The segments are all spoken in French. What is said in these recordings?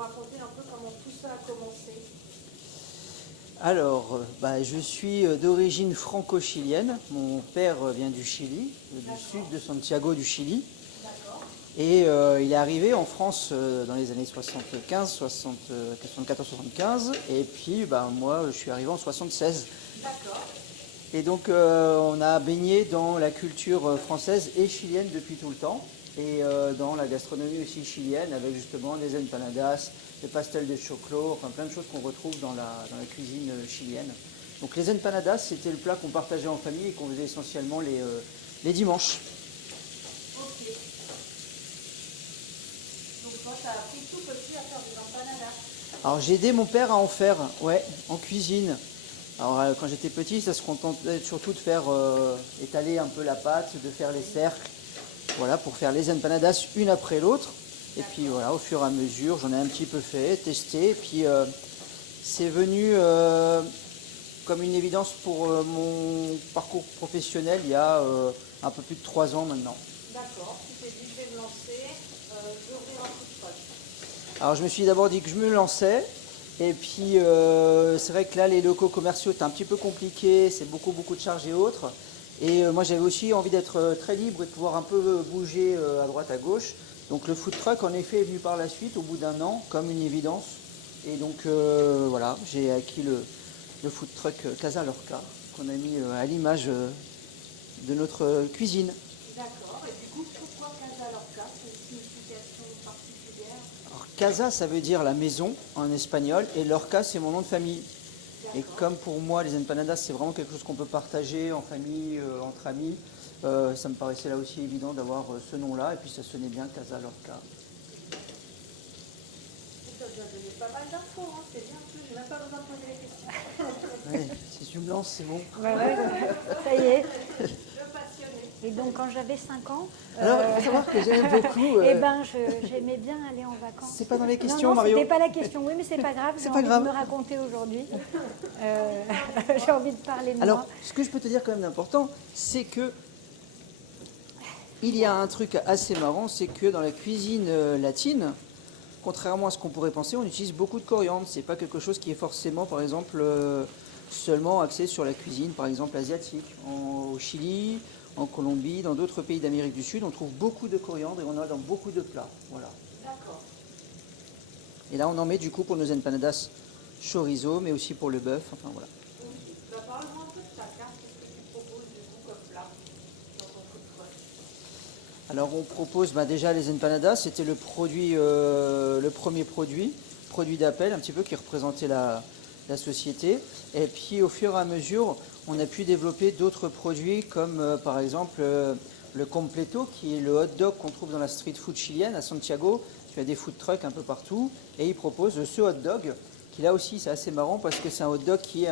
raconter un peu comment tout ça a commencé? Alors, je suis d'origine franco-chilienne. Mon père vient du Chili, du sud de Santiago du Chili. D'accord. Et il est arrivé en France dans les années 75, 74, 75. Et puis, moi, je suis arrivé en 76. D'accord. Et donc, on a baigné dans la culture française et chilienne depuis tout le temps. Et dans la gastronomie aussi chilienne, avec justement des empanadas, des pastels de choclo, enfin plein de choses qu'on retrouve dans la cuisine chilienne. Donc les empanadas, c'était le plat qu'on partageait en famille et qu'on faisait essentiellement les dimanches. Ok. Donc toi, tu as appris tout petit à faire des empanadas. Alors j'ai aidé mon père à en faire, ouais, en cuisine. Alors quand j'étais petit, ça se contentait surtout de faire étaler un peu la pâte, de faire les cercles, voilà, pour faire les empanadas une après l'autre. Et puis voilà, au fur et à mesure, j'en ai un petit peu fait, testé. Et puis c'est venu comme une évidence pour mon parcours professionnel il y a un peu plus de 3 ans maintenant. D'accord. Tu t'es dit, je vais me lancer, je vais ouvrir un food truck. Alors je me suis d'abord dit que je me lançais. Et puis c'est vrai que là les locaux commerciaux c'est un petit peu compliqué, c'est beaucoup de charges et autres. Et moi j'avais aussi envie d'être très libre et de pouvoir un peu bouger à droite à gauche. Donc le food truck en effet est venu par la suite au bout d'1 an comme une évidence. Et donc voilà, j'ai acquis le food truck Casa Lorca qu'on a mis à l'image de notre cuisine. D'accord. Et du coup, pourquoi Casa Lorca? C'est une signification particulière? Alors, Casa, ça veut dire la maison en espagnol, et Lorca, c'est mon nom de famille. Et comme pour moi, les empanadas, c'est vraiment quelque chose qu'on peut partager en famille, entre amis, ça me paraissait là aussi évident d'avoir ce nom-là, et puis ça sonnait bien, Casa Lorca. Ça doit donner pas mal d'infos, hein. C'est bien tout. J'ai même pas besoin de poser les questions. Ouais, si tu me lances, c'est bon. Ouais, ça y est. Je passionnée. Et donc quand j'avais 5 ans, Alors, il faut savoir que j'aime beaucoup. j'aimais bien aller en vacances. C'est pas dans les questions, non, Mario. c'était pas la question. Oui, mais c'est pas grave. C'est J'ai pas envie grave. de me raconter aujourd'hui. J'ai envie de parler de Alors, moi. ce que je peux te dire quand même d'important, c'est que il y a un truc assez marrant, c'est que dans la cuisine latine, contrairement à ce qu'on pourrait penser, on utilise beaucoup de coriandre. C'est pas quelque chose qui est forcément, par exemple, seulement axé sur la cuisine, par exemple, asiatique. Au Chili, en Colombie, dans d'autres pays d'Amérique du Sud, on trouve beaucoup de coriandre et on en a dans beaucoup de plats. Voilà. D'accord. Et là, on en met du coup pour nos empanadas chorizo, mais aussi pour le bœuf. Enfin voilà. Ok. Parle-moi un peu de ta carte. Qu'est-ce que tu proposes du coup comme plat dans ton food truck? Alors on propose déjà les empanadas, c'était le premier produit d'appel un petit peu qui représentait la société. Et puis au fur et à mesure, on a pu développer d'autres produits comme par exemple le completo qui est le hot dog qu'on trouve dans la street food chilienne à Santiago. Tu as des food trucks un peu partout et ils proposent ce hot dog qui là aussi c'est assez marrant parce que c'est un hot dog qui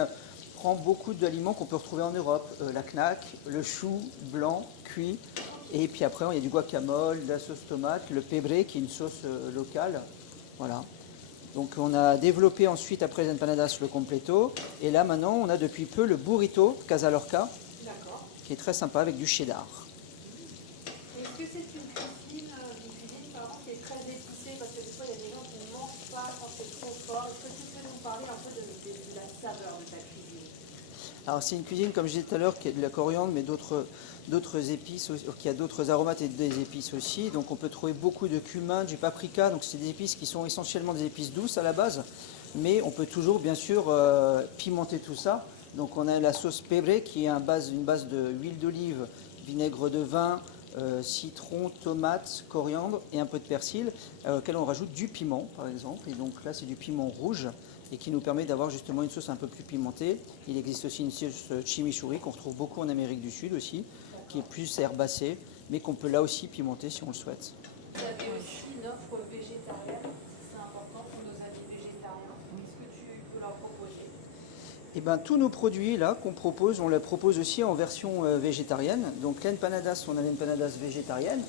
prend beaucoup d'aliments qu'on peut retrouver en Europe. La knack, le chou blanc cuit. Et puis après, il y a du guacamole, de la sauce tomate, le pebre qui est une sauce locale. Voilà. Donc on a développé ensuite, après les empanadas, le completo. Et là maintenant, on a depuis peu le burrito Casa Lorca, D'accord. qui est très sympa avec du cheddar. Est-ce que c'est une cuisine pardon, qui est très épicée? Parce que des fois, il y a des gens qui ne mangent pas quand c'est trop fort. Est-ce que tu peux nous parler un peu de la saveur de ta cuisine? Alors c'est une cuisine, comme je disais tout à l'heure, qui a de la coriandre, mais d'autres épices, qui a d'autres aromates et des épices aussi. Donc on peut trouver beaucoup de cumin, du paprika. Donc c'est des épices qui sont essentiellement des épices douces à la base, mais on peut toujours bien sûr pimenter tout ça. Donc on a la sauce pebre qui est une base de huile d'olive, vinaigre de vin, citron, tomate, coriandre et un peu de persil, auquel on rajoute du piment par exemple. Et donc là c'est du piment rouge et qui nous permet d'avoir justement une sauce un peu plus pimentée. Il existe aussi une sauce chimichurri qu'on retrouve beaucoup en Amérique du Sud aussi, qui est plus herbacée, mais qu'on peut là aussi pimenter si on le souhaite. Vous avez aussi une offre végétarienne, c'est important pour nos amis végétariens. Qu'est-ce que tu peux leur proposer? Et bien tous nos produits là qu'on propose, on les propose aussi en version végétarienne. Donc l'empanadas, on a l'empanadas végétarienne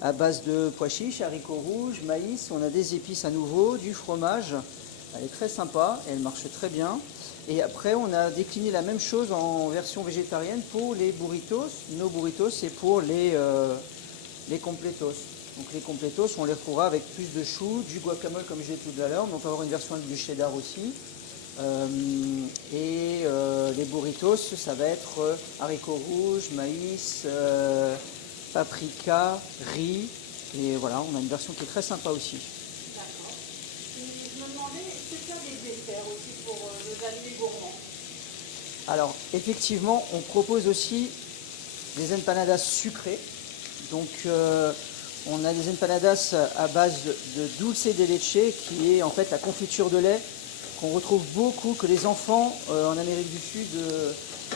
à base de pois chiches, haricots rouges, maïs. On a des épices à nouveau, du fromage. Elle est très sympa, elle marche très bien. Et après, on a décliné la même chose en version végétarienne pour les burritos. Nos burritos, c'est pour les completos. Donc les completos, on les retrouvera avec plus de choux, du guacamole comme j'ai dit tout à l'heure, mais on peut avoir une version avec du cheddar aussi. Les burritos, ça va être haricots rouges, maïs, paprika, riz. Et voilà, on a une version qui est très sympa aussi. D'accord. Et je me demandais, est-ce que tu as des desserts aussi pour nos amis gourmands? Alors effectivement, on propose aussi des empanadas sucrées. Donc on a des empanadas à base de dulce de leche, qui est en fait la confiture de lait qu'on retrouve beaucoup, que les enfants en Amérique du Sud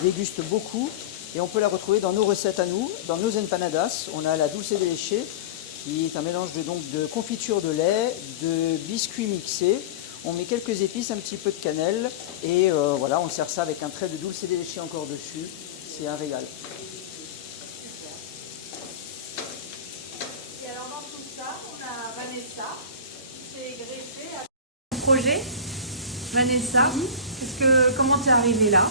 dégustent beaucoup. Et on peut la retrouver dans nos recettes à nous, dans nos empanadas. On a la dulce de leche, qui est un mélange de confiture de lait, de biscuits mixés. On met quelques épices, un petit peu de cannelle, et voilà, on sert ça avec un trait de dulce de leche encore dessus. C'est un régal. Et alors dans tout ça, on a Vanessa qui s'est greffée à projet. Vanessa, comment tu es arrivée là?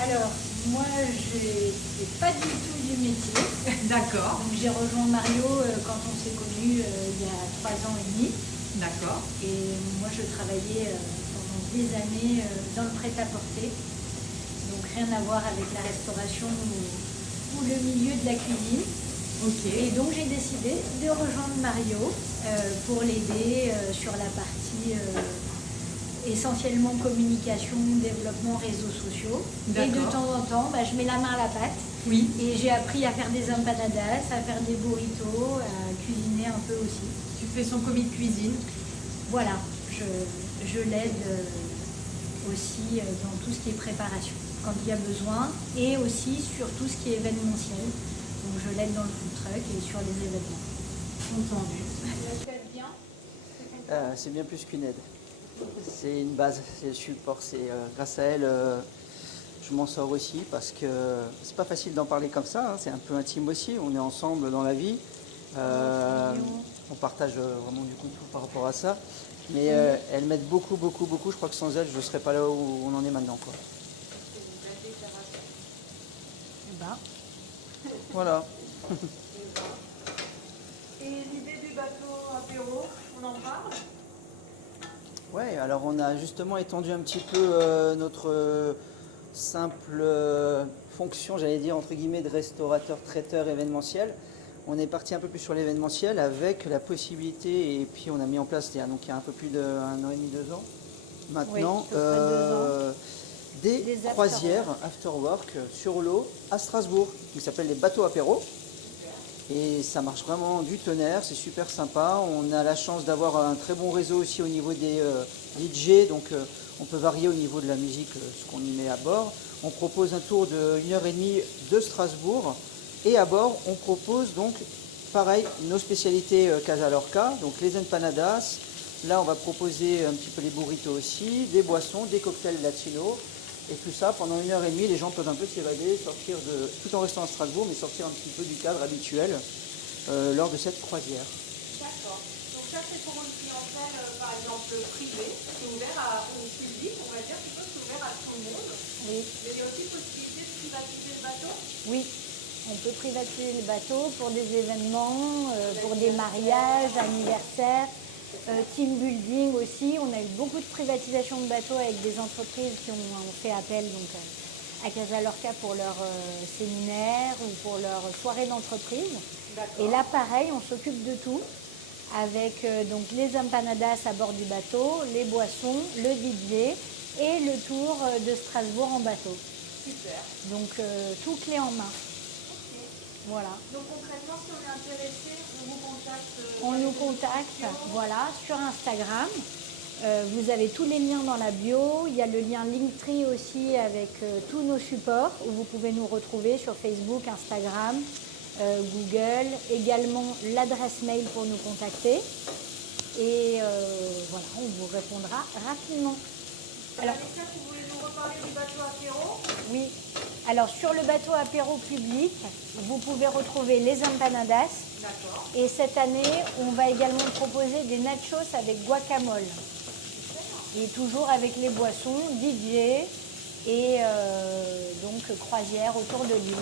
Alors, moi, je n'étais pas du tout du métier. D'accord, Donc, j'ai rejoint Mario quand on s'est connus il y a 3 ans et demi. d'accord, Et moi, je travaillais pendant des années dans le prêt-à-porter. Donc, rien à voir avec la restauration ou le milieu de la cuisine. ok, Et donc, j'ai décidé de rejoindre Mario pour l'aider sur la partie essentiellement communication, développement, réseaux sociaux. Et de D'accord. temps en temps, je mets la main à la pâte. oui, Et j'ai appris à faire des empanadas, à faire des burritos, à cuisiner un peu aussi. tu fais son commis de cuisine. Voilà, je l'aide aussi dans tout ce qui est préparation, quand il y a besoin, et aussi sur tout ce qui est événementiel. Donc je l'aide dans le food truck et sur les événements. Entendu. Elle fait bien. C'est bien plus qu'une aide. C'est une base, c'est le support. Grâce à elle, je m'en sors aussi parce que c'est pas facile d'en parler comme ça. C'est un peu intime aussi. On est ensemble dans la vie. On partage vraiment du coup tout par rapport à ça. Mais elle m'aide beaucoup, beaucoup, beaucoup. Je crois que sans elle, je ne serais pas là où on en est maintenant, quoi. C'est une belle déclaration. Eh ben, Voilà. Et l'idée du bateau apéro, on en parle? Ouais, alors on a justement étendu un petit peu notre simple fonction, j'allais dire entre guillemets, de restaurateur, traiteur événementiel. On est parti un peu plus sur l'événementiel avec la possibilité, et puis on a mis en place il y a un peu plus d'1 an et demi, 2 ans maintenant, Oui, à peu près 2 ans. des Des croisières after work sur l'eau à Strasbourg, qui s'appellent les bateaux apéro. Et ça marche vraiment du tonnerre, c'est super sympa. On a la chance d'avoir un très bon réseau aussi au niveau des DJ, donc on peut varier au niveau de la musique ce qu'on y met à bord. On propose un tour de 1h30 de Strasbourg, et à bord on propose donc pareil nos spécialités Casa Lorca, donc les empanadas. Là on va proposer un petit peu les burritos aussi, des boissons, des cocktails latinos. Et tout ça, pendant 1h30, les gens peuvent un peu s'évader, sortir tout en restant à Strasbourg, mais sortir un petit peu du cadre habituel lors de cette croisière. D'accord. Donc ça c'est pour une clientèle par exemple privée, c'est ouvert au public, on va dire, plutôt c'est ouvert à tout le monde. Oui. Mais il y a aussi possibilité de privatiser le bateau. Oui, on peut privatiser le bateau pour des événements, pour des mariages, anniversaires, team building aussi. On a eu beaucoup de privatisation de bateaux avec des entreprises qui ont fait appel donc, à Casa Lorca pour leurs séminaires ou pour leurs soirées d'entreprise. D'accord. Et là, pareil, on s'occupe de tout avec donc les empanadas à bord du bateau, les boissons, le DJ et le tour de Strasbourg en bateau. Super. Donc tout clé en main. Ok. Voilà. Donc concrètement, si on est intéressé, on vous contacte. On nous contacte, voilà, sur Instagram. Vous avez tous les liens dans la bio. Il y a le lien Linktree aussi avec tous nos supports où vous pouvez nous retrouver sur Facebook, Instagram, Google. Également l'adresse mail pour nous contacter. Et voilà, on vous répondra rapidement. Alors, Vanessa, vous voulez nous reparler du bateau apéro? oui. Alors sur le bateau apéro public, vous pouvez retrouver les empanadas. D'accord. Et cette année, on va également proposer des nachos avec guacamole. Et toujours avec les boissons, DJ et donc croisière autour de l'île.